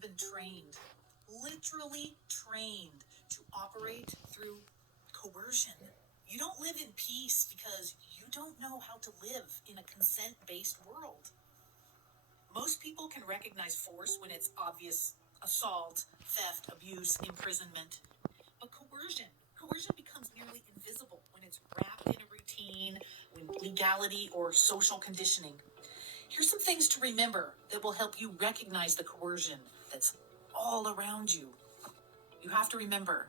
been trained, literally trained to operate through coercion. You don't live in peace because you don't know how to live in a consent-based world. Most people can recognize force when it's obvious assault, theft, abuse, imprisonment. But coercion becomes nearly invisible when it's wrapped in a routine, when legality or social conditioning. Here's some things to remember that will help you recognize the coercion that's all around you. You have to remember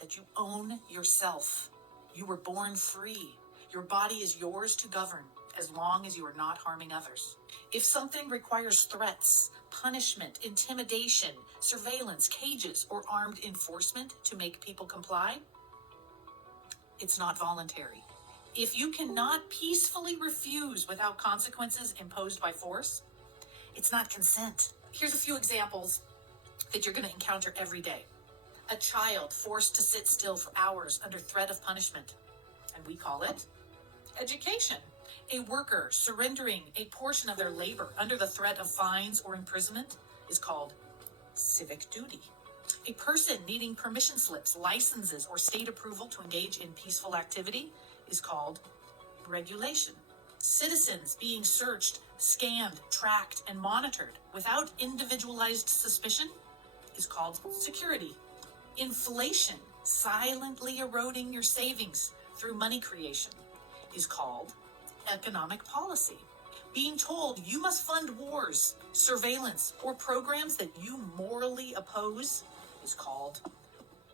that you own yourself. You were born free. Your body is yours to govern as long as you are not harming others. If something requires threats, punishment, intimidation, surveillance, cages, or armed enforcement to make people comply, it's not voluntary. If you cannot peacefully refuse without consequences imposed by force, it's not consent. Here's a few examples that you're going to encounter every day. A child forced to sit still for hours under threat of punishment, and we call it education. A worker surrendering a portion of their labor under the threat of fines or imprisonment is called civic duty. A person needing permission slips, licenses, or state approval to engage in peaceful activity is called regulation. Citizens being searched, scanned, tracked, and monitored without individualized suspicion is called security. Inflation, silently eroding your savings through money creation, is called economic policy. Being told you must fund wars, surveillance, or programs that you morally oppose is called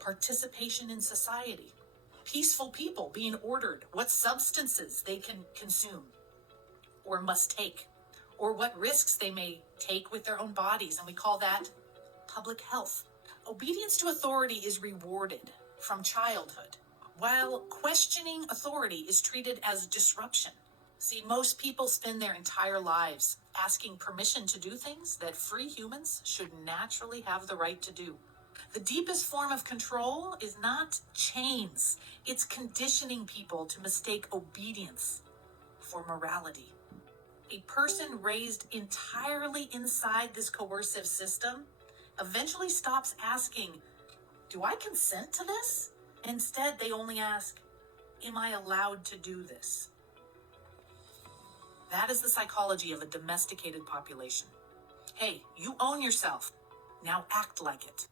participation in society. Peaceful people being ordered what substances they can consume or must take, or what risks they may take with their own bodies, and we call that public health. Obedience to authority is rewarded from childhood, while questioning authority is treated as disruption. See, most people spend their entire lives asking permission to do things that free humans should naturally have the right to do. The deepest form of control is not chains, it's conditioning people to mistake obedience for morality. A person raised entirely inside this coercive system eventually stops asking, do I consent to this? And instead, they only ask, am I allowed to do this? That is the psychology of a domesticated population. Hey, you own yourself. Now act like it.